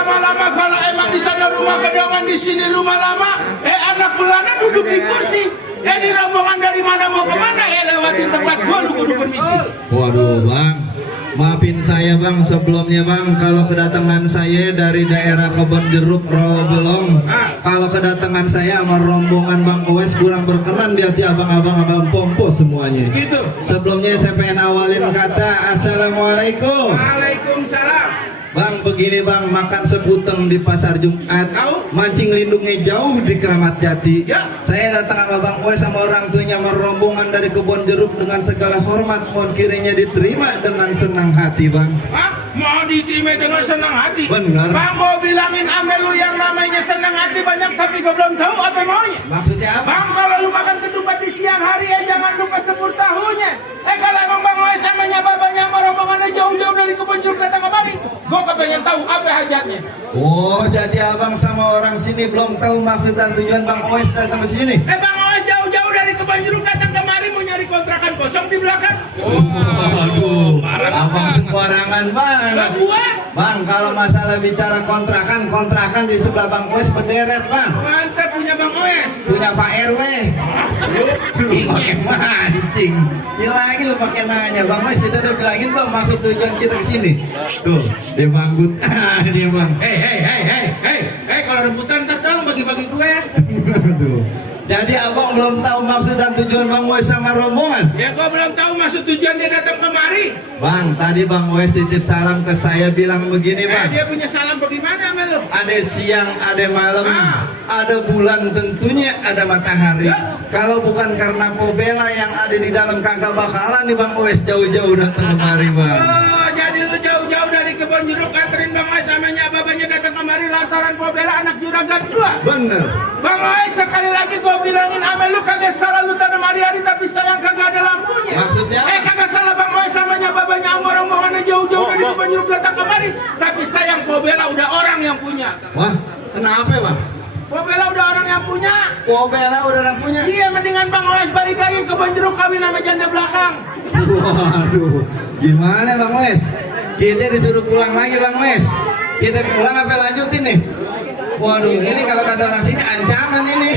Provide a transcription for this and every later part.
lama-lama kalau emang di sana rumah gedongan, di sini rumah lama, anak belana duduk di kursi. Ini rombongan dari mana mau kemana? Lewatin tempat gua lu kudu permisi. Waduh bang, maafin saya bang sebelumnya bang, kalau kedatangan saya dari daerah Kebon Jeruk Rawabelong, kalau kedatangan saya sama rombongan Bang Uwais kurang berkenan di hati abang-abang pompo semuanya. Gitu. Sebelumnya saya pengen awalin kata Assalamualaikum. Waalaikumsalam. Bang, begini bang, makan sekuteng di pasar Jumat, Tahu? mancing lindungnya jauh di Keramat Jati. Ya. Saya datang sama Bang Uwais sama orang tuanya merombongan dari Kebon Jeruk dengan segala hormat, mohon kiranya diterima dengan senang hati bang. Hah? Mau diterima dengan senang hati? Bener. Bang, gua bilangin ame lu yang namanya senang hati banyak, tapi gua belum tahu apa maunya. Maksudnya apa? Bang, kalau lu makan ketupat di siang hari jangan lupa semur tahunya. Kalau emang Bang Uwais samanya babanya sama rombongannya jauh-jauh dari Kebon Jeruk datang kemari, gua kepengen tahu apa hajatnya. Oh, jadi abang sama orang sini belum tahu maksud dan tujuan Bang Uwais datang ke sini? Bang Uwais jauh-jauh dari Kebon Jeruk datang kemari mau nyari kontrakan kosong di belakang. Waduh, abang sembarangan bang. Lah gua Bang, kalau masalah bicara kontrakan di sebelah Bang Uwais berderet bang. mantap punya Bang Uwais. Punya Pak RW. Lu pakai mancing. Ini lagi lu pakai nanya Bang Uwais, kita udah bilangin bang maksud tujuan kita ke sini. Tuh, dia banggut. Dia bang. Hei, kalau rebutan ntar dong bagi-bagi gue. Aduh. Jadi abang belum tahu maksud dan tujuan Bang Uwais sama rombongan? Ya gua belum tahu maksud tujuan dia datang kemari. Bang, tadi Bang Uwais titip salam ke saya bilang begini bang. Dia punya salam bagaimana sama lu? Ada siang, ada malam, Ah. ada bulan, tentunya ada matahari. Ya. Kalau bukan karena Pobela yang ada di dalam kagak bakalan nih Bang Uwais jauh-jauh datang kemari bang. Oh, jadi lu jauh-jauh dari Kebon Jeruk anterin Bang Uwais samanya babanya datang kemari lantaran Pobela anak juragan gua. Bener. Bang Uwais sekali lagi gua bilangin sama lu kagak salah lu tanam hari-hari tapi sayang kagak ada lampunya. Maksudnya? Kagak salah Bang Uwais samanya babanya sama rombongannya jauh-jauh dari Kebon Jeruk datang kemari tapi sayang Pobela udah orang yang punya. Wah, kenapa bang? Pobela udah orang yang punya. Pobela udah orang punya. Iya, mendingan Bang Uwais balik lagi ke Kebon Jeruk kawin sama janda belakang. Waduh, gimana Bang Uwais? Kita disuruh pulang lagi Bang Uwais. Kita pulang apa lanjutin nih? Waduh, ini kalau kata orang sini ancaman ini.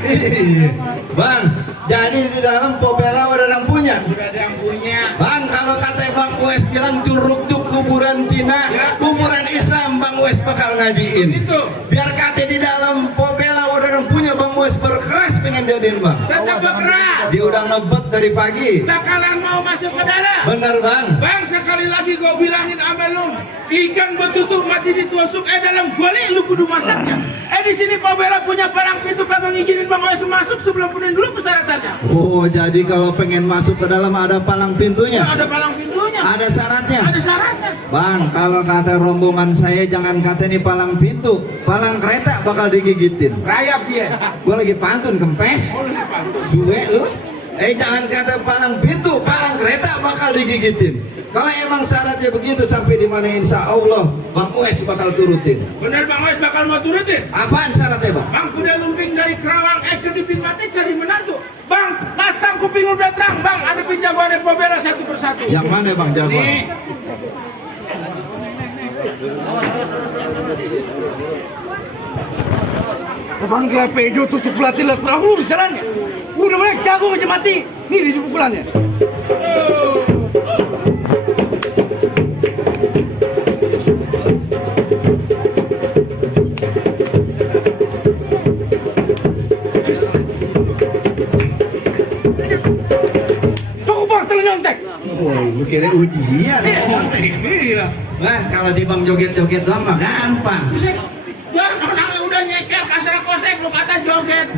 Iya. Bang, jadi di dalam Pobela udah orang punya. Udah ada yang punya. Bang, kalau kata Bang Uwais bilang curug cuk kuburan Cina, kuburan Islam Bang Uwais bakal ngajiin. Gitu. Biar kata di dalam Pobela udah orang punya Bang Uwais berkeras pengen jadiin Bang. Tetap berkeras. Dia udah ngebet dari pagi. Bakalan mau masuk ke dalam. Bener Bang. Bang, sekali lagi gue bilangin sama lu, ikan betutu mati ditusuk dalam kuali lu kudu masaknya. Di sini Pobela punya palang pintu kagak ngizinin Bang Uwais masuk sebelum penuhin dulu persyaratannya. Oh, jadi kalau pengen masuk ke dalam ada palang pintunya? Ada palang pintunya. Ada syaratnya? Ada syaratnya. Bang, kalau kata rombongan saya jangan kata ini palang pintu, palang kereta bakal digigitin. Rayap dia. Gue lagi pantun kempes. Suwe lu. Jangan kata palang pintu, palang kereta bakal digigitin. Kalau emang syaratnya begitu sampai di mana insya Allah Bang Uwais bakal turutin. Bener Bang Uwais bakal mau turutin. Apaan syaratnya Bang? Bang kuda lumping dari Kerawang ke Dipin Mati cari menantu. Bang, pasang kuping udah terang. Bang, ada pinjamannya Pobela satu persatu. Yang mana Bang jagoan? Nih. Bang kayak pedo tusuk pelatih lah terus jalannya. Udah banyak jago aja mati. Nih di pukulannya. Cukup bang nyontek. Wah, lu kira ujian? Iya. Wah, kalau di Bang joget-joget doang mah gampang. Bang, orangnya udah nyekel kasar kosek lu kata joget.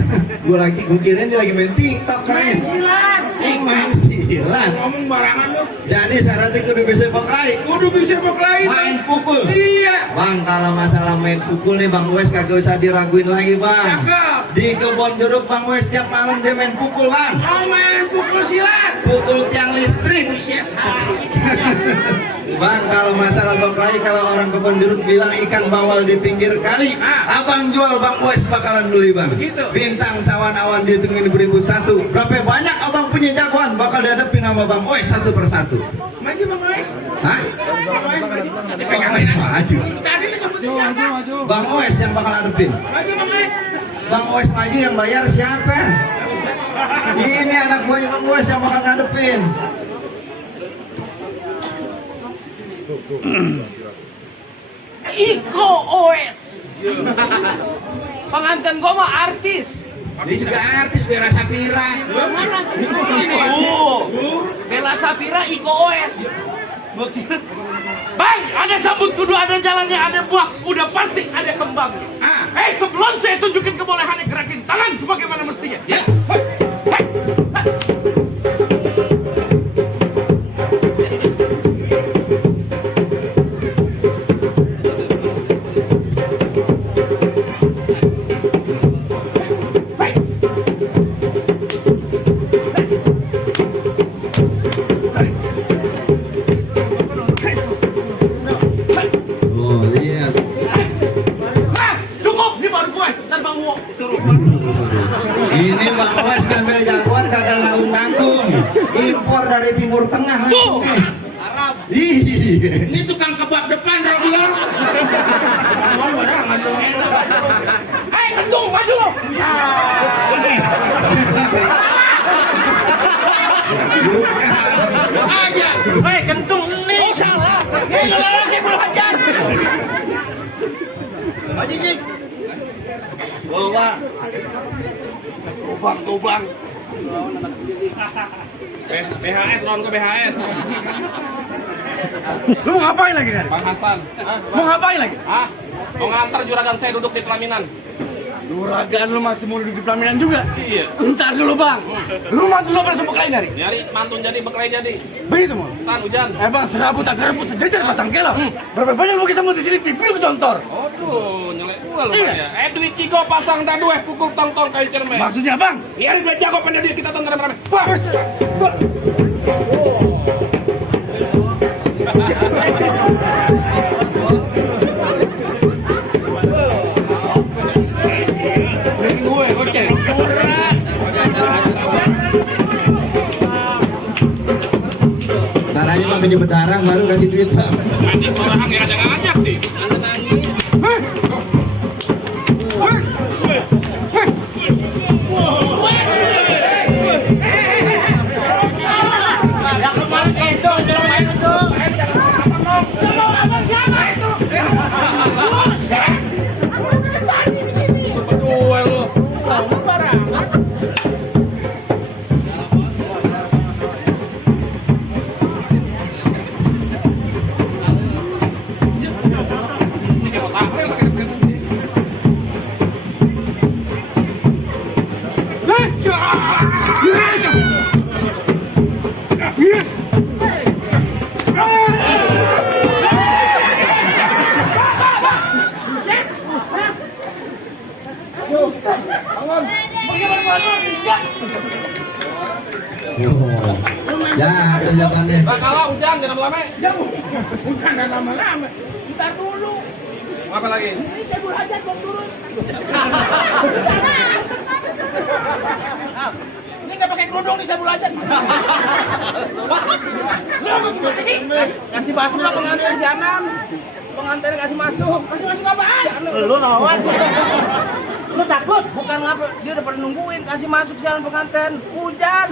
Gue kira dia lagi main TikTok Main kan? silat. Main silat. Ngomong barangan lu. Jadi syaratnya kudu bisa berkelahi. Kudu bisa berkelahi. Main pukul. Iya. Bang, kalau masalah main pukul nih Bang Uwais kagak usah diraguin lagi Bang. Cakep. Di Kebon Jeruk Bang Uwais tiap malam dia main pukul Bang. Mau main pukul silat. Pukul tiang listrik. Buset. Bang, kalau masalah berkelahi, kalau orang Kebon Jeruk bilang ikan bawal di pinggir kali, abang jual Bang Uwais bakalan beli Bang. Begitu. Bintang sawan-awan dihitungin beribu satu. Berapa banyak abang punya jagoan bakal dihadapin sama Bang Uwais satu persatu. Maju Bang Uwais. Hah? Bang Uwais maju. Bang Uwais maju. Tadi Maju siapa? Bang Oes yang bakal hadepin. Maju Bang Oes. Bang Oes maju yang bayar siapa? Ini anak buahnya Bang Oes yang bakal ngadepin. Iko OS. Pengantin gua mah artis. Dia juga artis Bella Sapira. Mana? Oh, Bella Sapira Iko OS. Baik, ada sambut kudu, ada jalannya, ada buah, udah pasti ada kembangnya. Sebelum saya tunjukin kebolehannya, gerakin tangan sebagaimana mestinya. Ya. Hei, hei, Oh, lihat. Nah, cukup, ini baru gue, dan Bang Wo. Ini Bang Oes ngambil jagoan kagak nanggung. Impor dari Timur Tengah langsung nih. Ih. Ini tukang kebab depan Rob bilang. Ngomong jangan dong. Hei, kentung, maju lo. Ini. Bukan aja. Hei, kentung, ini. Oh, salah. Ini lelaki saya belum hajar. Maju Jik. Tubang. BHS lawan ke BHS. Lu mau ngapain lagi kan? Bang Hasan. Mau ngapain lagi? Ah, mau ngantar juragan saya duduk di pelaminan. Juragan lu masih mau duduk di pelaminan juga? Iya. Entar dulu bang. Lu mantu lu pada semua kali nyari? Nyari mantun jadi bekelai jadi. Begitu mau? Tan hujan. Bang serabut tak rebut sejajar batang kelo. Berapa banyak lu kisah mau disini pipi lu kecontor? Aduh, nyelek gua lu Iya. ya. Duit Cigo pasang dah dueh pukul tong-tong kayu cermek. Maksudnya bang? Biarin dia jago pada dia kita tonton rame-rame. Wah. Ntar aja Bang kejebet darah baru kasih duit Bang. Anjing orang yang ada ngajak sih. Mas! Mas! Mas! Yang kemarin itu, jangan main itu. Coba abang siapa itu? Buset. Abang udah tadi di sini. Duel lu. Kamu barang. Ini kayak otak rel pakai Yes! Oh. Ya, jawabannya. Gak kalah hujan jangan lama. Bukan lama-lama. Ntar dulu. Mau apa lagi? Ini saya berhajat Bang turun. Ini nggak pakai kerudung nih saya berhajat. Kasih masuk lah pengantin si Anan. Pengantin kasih masuk. Masih masuk apaan? Lu lawan. Lu takut? Bukan ngapa, dia udah pada nungguin kasih masuk si Anan pengantin. Hujan.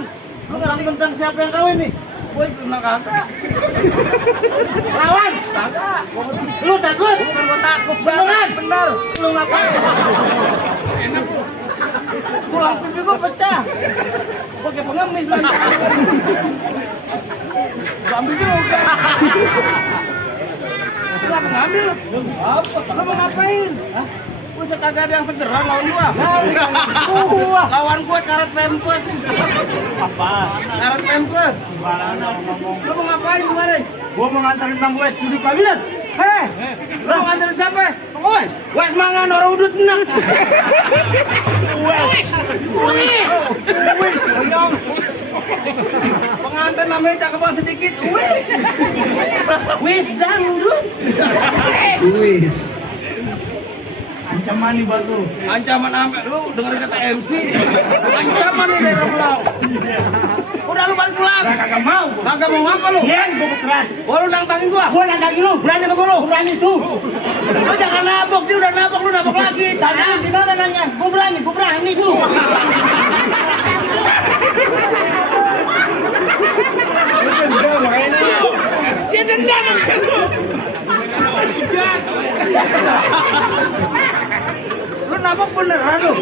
Lu ngerti tentang siapa yang kawin nih? Gue kenal kagak. Lawan? Kagak. Lu takut? Bukan gua takut, beneran. Bener. Lu ngapain? Enak lu. Tulang pipi gua pecah. Gua kayak pengemis lagi. Gua ambil juga. Lu apa ngambil lu? Apa? Lu mau ngapain? Hah? Buset kagak ada yang segeran lawan gua. Lawan gua karet pempes. Apa? Karet pempes. Lu mau ngapain kemarin? Gua mau nganterin Bang Wes duduk kabinet. Heh, lu mau nganterin siapa? Bang Wes. Wes mangan orang udut enak. Wes. Oyong. Pengantin namanya cakepan sedikit. Wes dangdut. Wis. Ancaman nih buat lu. Ancaman apa? Lu dengerin kata MC. Ancaman nih dari Pulau. Udah lu balik pulang. Kagak mau. Kagak mau apa lu? Iya, gua keras. Oh, lu nantangin gua. Gua nantangin lu. Berani sama gua lu? Berani tuh. Lu jangan nabok, dia udah nabok, lu nabok lagi. Tadi lu gimana nanya? Gua berani tuh. Dia dendam sama lu. Lu nabok beneran lu?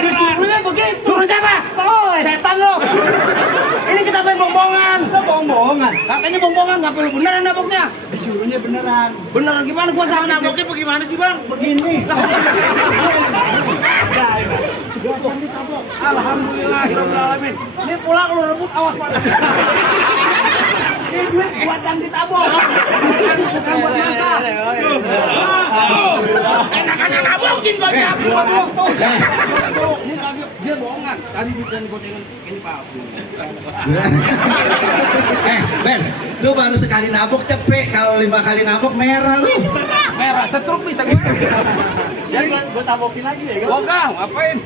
Disuruhnya begitu. Suruh siapa? Oh, Setan lu. Ini kita main bongbongan. Lu bohongan. Katanya bongbongan, nggak perlu beneran naboknya. Disuruhnya beneran. Beneran gimana? Gua sama naboknya bagaimana sih, Bang? Begini. Alhamdulillahirobbilalamin. Ini pulang lu rebut, awas Pak. Ini duit buat yang ditabok. Bukan buat masa. Enak-enak nabokin gua cabut. Ini kagak dia bohongan. Tadi bukan gocengan ini palsu. Ben, lu baru sekali nabok cepet. Kalau 5 kali nabok merah lu. Merah setruk bisa gue. Jadi gua tabokin lagi ya. Gua enggak, ngapain?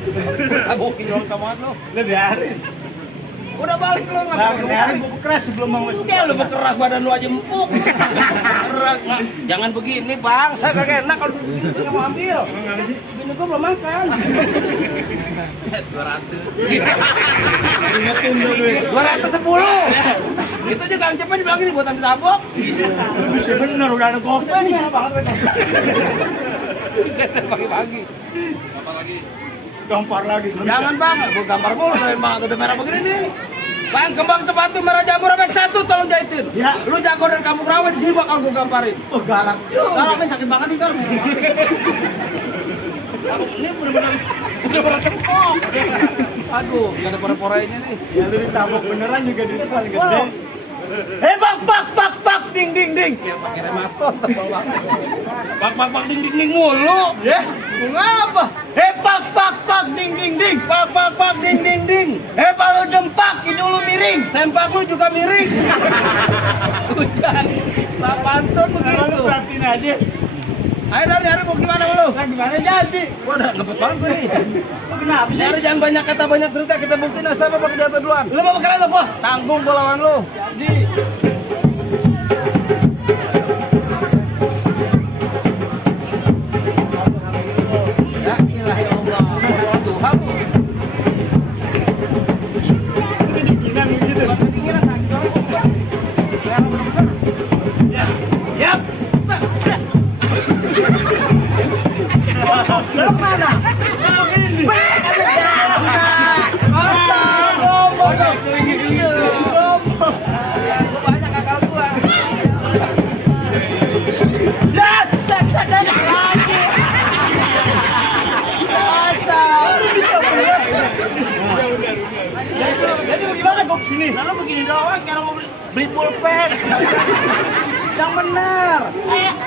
Tabokin orang tamat lu. Lu biarin. Udah balik lu Nah, ngapain? biarin gua keras sebelum mau masuk. Ya lu berkeras badan lu aja empuk. Keras. Nah, jangan begini, Bang. Saya kagak enak kalau begini saya nggak mau ambil. Bini gua belum makan. 210. Itu aja Kang Cepet dibilang ini buatan ditabok. Bisa bener udah ada kopi nih. Pagi-pagi. Gampar lagi. Jangan Bang, gua gambar mulu dari Bang udah merah begini nih. Bang, kembang sepatu merah jamur robek 1 tolong jahitin. Ya. Lu jago dari kampung rawa di sini bakal gua gamparin. Oh, galak. Galak nih sakit banget nih, Kang. Ini bener-bener tepok. Aduh, gak ada pore-porenya nih. Ya lu ditabok beneran juga duit paling gede. Wow. Bak, ding. Ya pakai remason tebal banget. Bak ding mulu. Ya, Ngapa? bak, ding. Bak ding. Palu dempak, hidung lu miring. Sempak lu juga miring. Hujan. Tak pantun Lu begitu. perhatiin aja. Ayo dari hari mau gimana lu? Nah, gimana jadi? Gua udah ngebet banget gua nih. Lu kenapa sih? Cari jangan banyak kata banyak cerita, kita buktiin siapa pakai jatah duluan. Lu mau pakai apa gua? Tanggung gua lawan lu. Jadi Ya ilahi Allah. Tuhan lu. kedinginan begitu. Bukan kedinginan, sakit orang gua. Merah bener. Ya. Yap. Lu mana? Ini. Gua banyak akal gua. Jadi bagaimana gua kesini? Nah, lu begini doang kayak orang mau beli pulpen. Yang bener.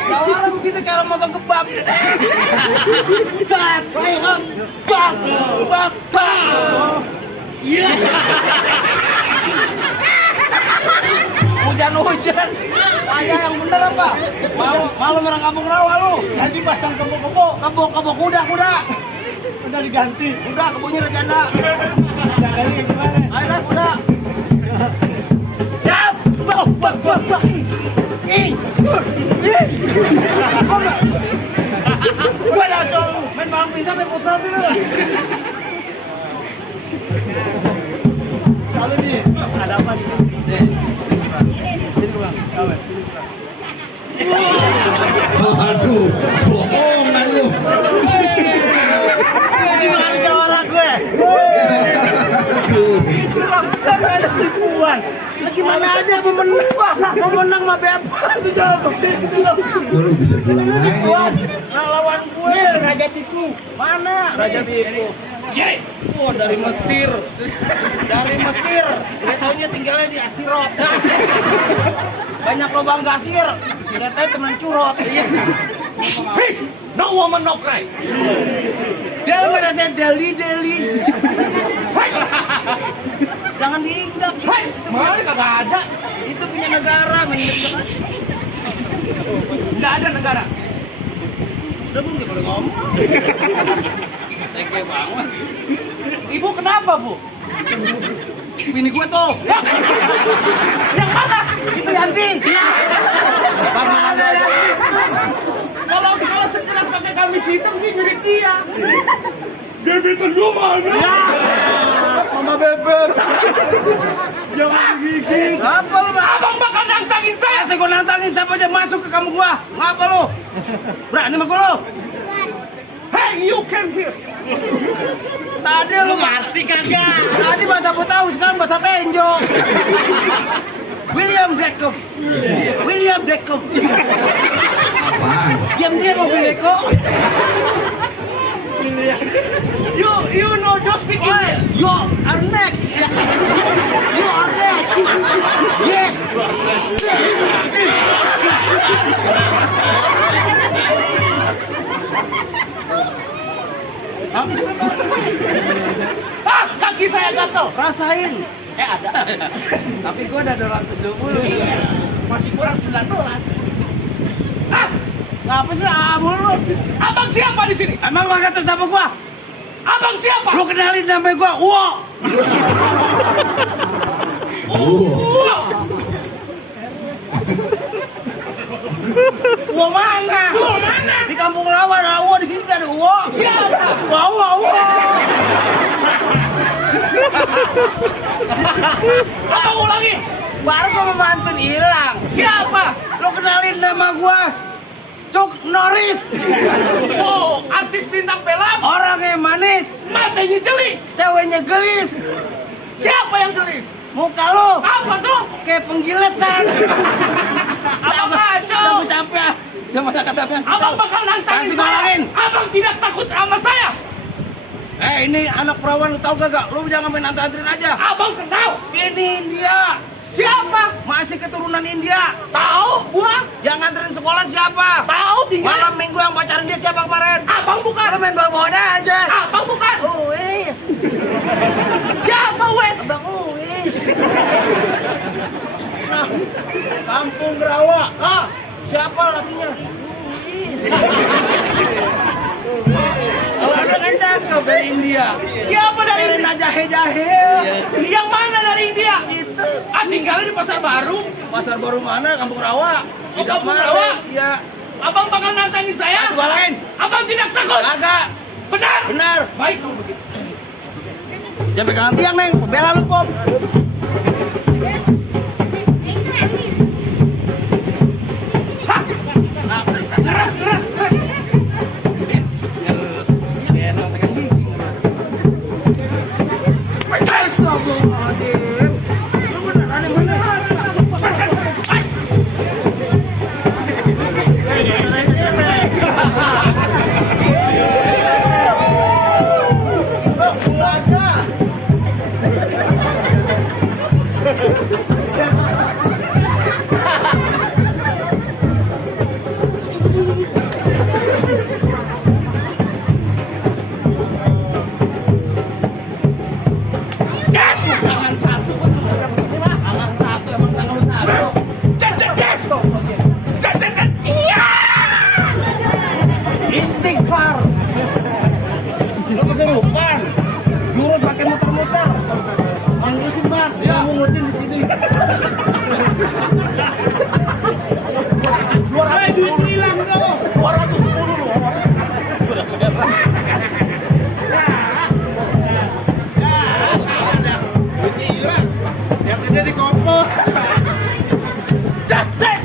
Ya orang begitu kayak orang motong kebab. Bak. Iya. Hujan. Saya yang bener apa? Malu orang kampung rawa lu. Jadi pasang kebo-kebo. Kebok kuda. Udah diganti. Udah kebunnya udah janda. Jaganya gimana? Ayo dah kuda. Ya, bak. Gua langsung main malam pintar main putar dulu. Lalu nih, ada apa di sini? Aduh, bohongan lu. Ini makan jawara gue. Aduh. Itu rambutan ada ribuan. Gimana aja mau menang mah bebas. Itu jawab. Itu loh. Lu bisa pulang lagi. Nah, lawan gue. Nih, Raja Tipu. Mana Raja Tipu? Oh, dari Mesir. Dia taunya tinggalnya di Asirot. Banyak lubang gasir. Dia tahu teman curot. No woman, no cry. Dia merasa deli. Jangan diinjak. Itu Mana kagak ada. itu punya negara. Nggak ada negara. Udah gue nggak boleh ngomong. Tege banget. Ibu kenapa, Bu? Bini gue tuh. Yang mana? Itu Yanti. Kalau sekilas pakai gamis hitam sih mirip dia. Gebetan gua mana? Mama bebek. Jangan gigit. Apa lu, Bang? Abang bakal nantangin saya. Saya gue nantangin siapa aja masuk ke kamu gua. Ngapa lu? Berani sama gua lu? Hey, you came here. Tadi lu ngerti kagak? Tadi bahasa gua tahu, sekarang bahasa Tenjo. William Beckham. William Beckham. Apaan? Diam-diam mobil Beko. You know don't speak English. You are next. You are next. Yes. Ah, kaki saya gatel. Rasain. Ada. Tapi gua udah 220. Iya. Masih kurang 19. Ah, Ngapa sih amul lu? abang siapa di sini? Emang lu kagak sama gua? Abang siapa? Lu kenalin nama gua. Wo. Wow. Wo mana? Wow, mana? Di kampung rawa ada wo, di sini ada wo. Siapa? Wow, wow, wow. Abang ulangi. Baru gua mau mantun hilang. Siapa? Lu kenalin nama gua. Cuk Norris. Oh, artis bintang film. Orangnya manis, Matanya jeli. ceweknya gelis. Siapa yang gelis? Muka lu Apa tuh? kayak penggilesan. Abang kacau. Udah gua capek. Udah mana katanya? Abang bakal nantangin Kasih saya. balangin. Abang tidak takut sama saya. Ini anak perawan lu tau kagak? Lu jangan main anterin aja. Abang kenal. Ini India. Siapa? Masih keturunan India. Tahu gua. Yang nganterin sekolah siapa? Tahu tinggal. Malam minggu yang pacaran dia siapa kemarin? Abang bukan. Lu main bawa-bawa aja. Abang bukan. Uwis. Siapa Wes? Abang Uwis. Nah, kampung Rawa. Ah, Siapa lakinya? Uwis. Kalau ada kan cakep dari India. siapa dari Kirim India? aja jahe-jahe. Yang mana dari India? Gitu. Ah, tinggalnya di Pasar Baru. Pasar baru mana? Kampung Rawa. Oh, Kampung Rawa? Iya. Abang bakal nantangin saya. Kasih balain. Abang tidak takut. Kagak. Benar. Benar. Baik kalau begitu. Jangan pegangan tiang, Neng. Bela lu, Kom. Hah? Ngeras, ngeras, ngeras. Astagfirullahaladzim. Lu beneran yang bener. Oh, keluarga. Yes! Tangan satu. Tangan satu, emang tangan lu satu. Cet, cet, cet. Cet, cet, cet. Iya! Istighfar. Lu kesurupan. Jurus pakai muter-muter. Anggusin, Bang. Ya. Mau ngutin di sini. Duit hilang dong. 210 loh. Yang gede di kompor. Cet, cet.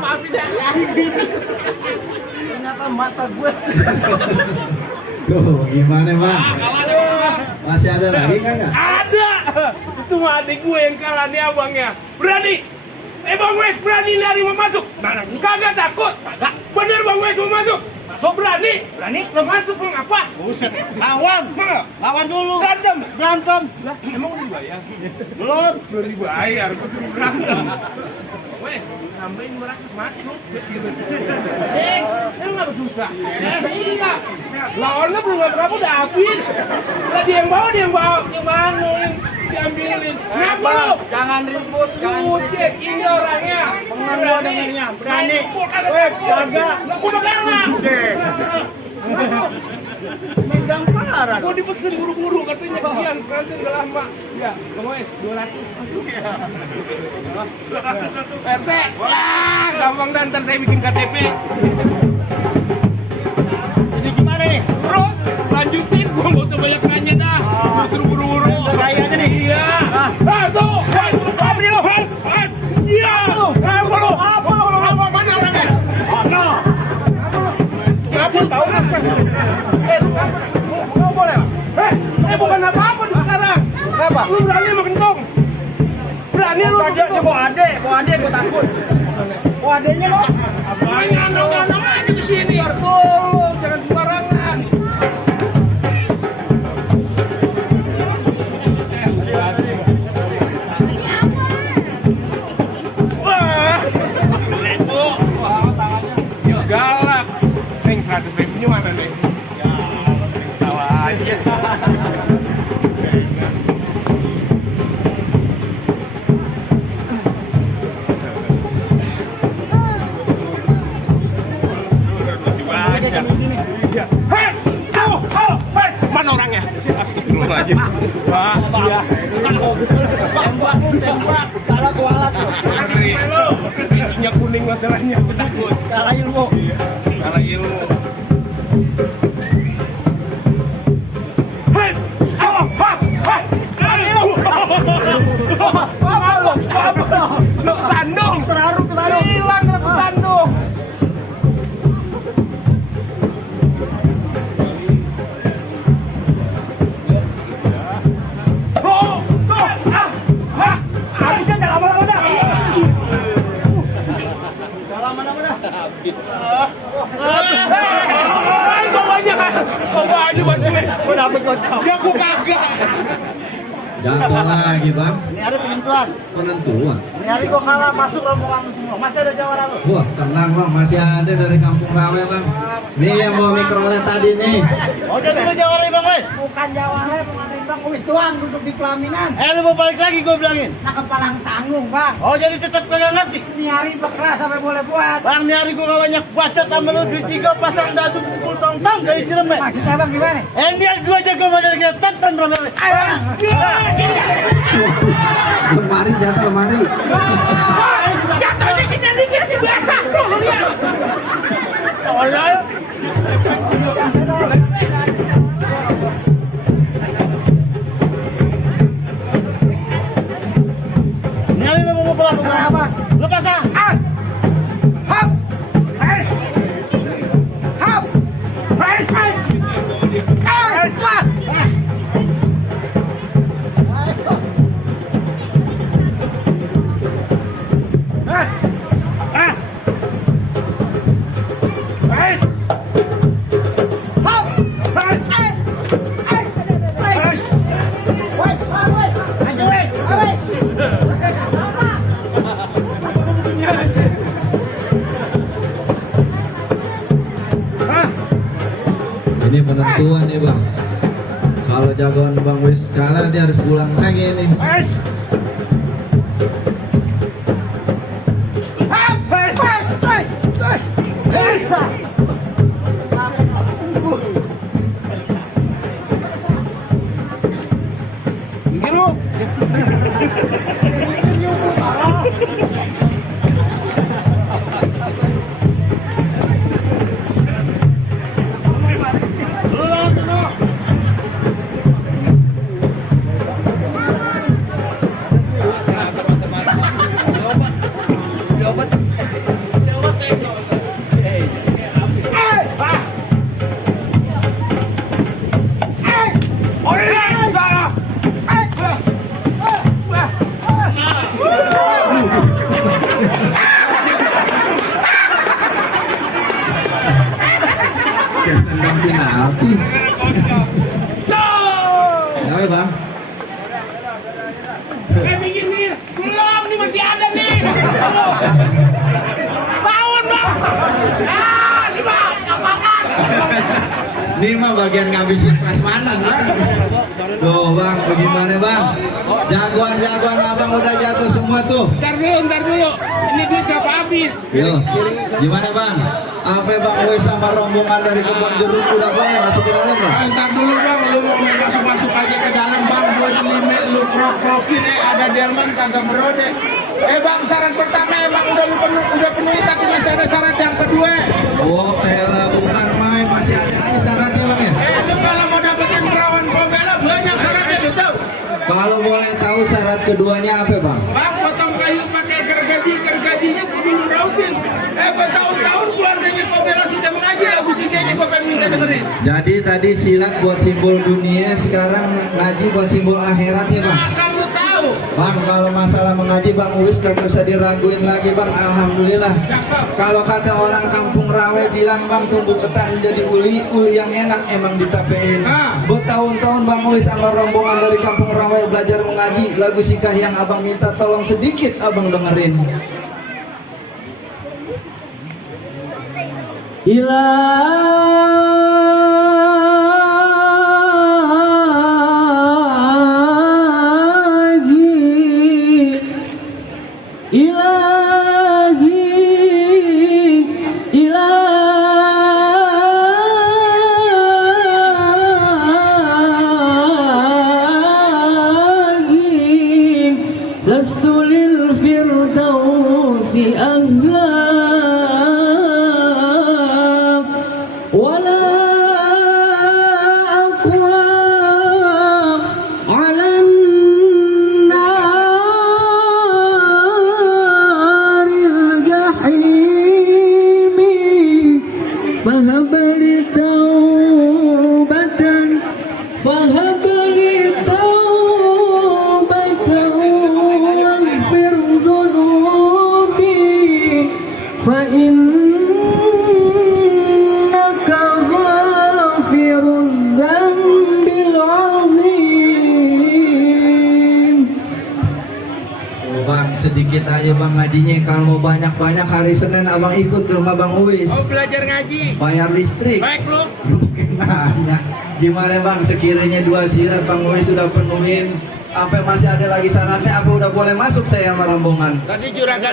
Maafin ya. Ternyata mata gue. Tuh, gimana bang? Masih ada lagi nggak? Ada. Itu mah adik gue yang kalah nih abangnya. Berani. Bang Wes berani lari mau masuk. Mana? Kagak takut. Kagak. Bener Bang Wes mau masuk. Masuk berani. Berani. Lo masuk mau ngapa? Buset. Lawan. Mana? Lawan dulu. Berantem. Berantem. Lah, emang udah dibayar? Belum. Belum dibayar, gue suruh berantem. Wes, nambahin 200 masuk. Gitu. Emang nggak susah? Iya. Lawannya belum berapa udah habis. Lah dia yang bawa, dia yang bangun, diambilin. Ngapa lo? Jangan ribut. Buset, ini orangnya. Pengen gua dengernya. Berani. Wes, kagak. Lah gua pegangan. Deh. Megang parah. Mau dipesen buru-buru katanya kesian kantin udah lama. Ya, Bang Wes 200 masuk ya. RT, wah gampang dan ntar saya bikin KTP. Jadi gimana nih? Terus lanjutin, gua nggak usah banyak nanya dah. Gua suruh buru-buru. Gaya aja nih. Iya. Tuh, apa dia? Iya. Apa lo? Apa mana orangnya? Apa tahu kan? Nggak boleh. Bukan apa-apa di sekarang. Kenapa? Lu berani sama kentong? Berani lu sama kentong? Bawa ade gue takut. Bawa adenya lo. Apanya andong-andong aja di sini. Jangan sembarangan. Wah, 1.000. Galak. Neng 100.000-nya mana nih? Ya, tawa aja. Mana orangnya? Astagfirullahaladzim. Pak, iya. Tembak. Salah kualat. Asli. Giginya kuning masalahnya. Aku takut. Salah ilmu. Salah ilmu. Tandung. Seraru ke sana. Hilang aku tandung. Habisnya jangan lama-lama dah. Bawa aja bantuin. Gue dapet gocap. Ya aku kagak. Jago lagi bang, Ini hari penentuan. penentuan. Ini hari gue kalah masuk rombongan semua. Masih ada jawara lu. Wah tenang bang, masih ada dari kampung Rawe bang. Nih yang bawa mikrolet tadi nih. Oh jadi lu jawara Bang Wes? Bukan jawara, bukan Bang Wes doang duduk di pelaminan. Lu mau balik lagi gue bilangin. Nah kepalang tanggung bang. Oh jadi tetap kagak ngerti. Ini hari bekeras sampai boleh buat. Bang ini hari gue gak banyak bacot sama lu. Duit 3 pasang dadu pukul tong-tong dari Cirebon. Maksudnya bang gimana? Ini hari 2 jago modal kita tetan Bang Wes. Lemari jatuh lemari. Jatuh di sini dikit biasa. Tuh lihat. Tolol. Ini hari lu mau pulang apa? Lu pasang. Hap. Hap. Ini penentuan nih bang. Kalau jagoan Bang Wes kalah dia harus pulang lagi nih. Tendang penalti. Kenapa bang? Bikin nih, belum nih masih ada nih. Bangun bang. Ini bang, apakan? Ini mah bagian ngabisin prasmanan bang. Tuh bang, bagaimana bang? Jagoan-jagoan abang udah jatuh semua tuh. Ntar dulu. Ini duit berapa habis? Yo, gimana bang? Apa Bang Uwais sama rombongan dari kebun jeruk udah boleh masuk ke dalam Bang? Ntar dulu bang, lu mau masuk aja ke dalam bang, gue limit lu krok-krokin ada delman kagak berode. Bang, syarat pertama emang udah penuhi, tapi masih ada syarat yang kedua. Oh elah, bukan main, masih ada aja syaratnya Bang ya? Lu kalau mau dapetin perawan pembela banyak syaratnya, lu tahu? Kalau boleh tahu syarat keduanya apa Bang? Bang, potong kayu pakai gergajinya kudu lu rautin. Bertahun-tahun keluarganya pembela sudah mengaji, lagu singkanya gue pengen minta dengerin. Jadi tadi silat buat simbol dunia, sekarang ngaji buat simbol akhirat ya Bang? Nah, kamu tahu. Bang, kalau masalah mengaji Bang Uwais kagak usah diraguin lagi Bang, alhamdulillah. Cakep. Kalau kata orang kampung Rawe bilang Bang, tumbuh ketan jadi uli yang enak emang ditapein. Ah. Bertahun-tahun Bang Uwais sama rombongan dari kampung Rawe belajar mengaji, lagu sikah yang abang minta tolong sedikit abang dengerin. لست للفردوس أهلا ولا أقوى على النار الجحيم فهب لي توبة فهب لي توبة واغفر ذنوبي فإنك غافر الذنب العظيم. Bang, sedikit aja Bang ngajinya, kalau mau banyak-banyak hari Senin abang ikut ke rumah Bang Uwais. Mau belajar ngaji. Bayar listrik. Baik lu. Mungkin nanya. Gimana Bang, sekiranya 2 sirat Bang Uwais sudah penuhin, apa masih ada lagi syaratnya, apa udah boleh masuk saya sama rombongan? Tadi juragan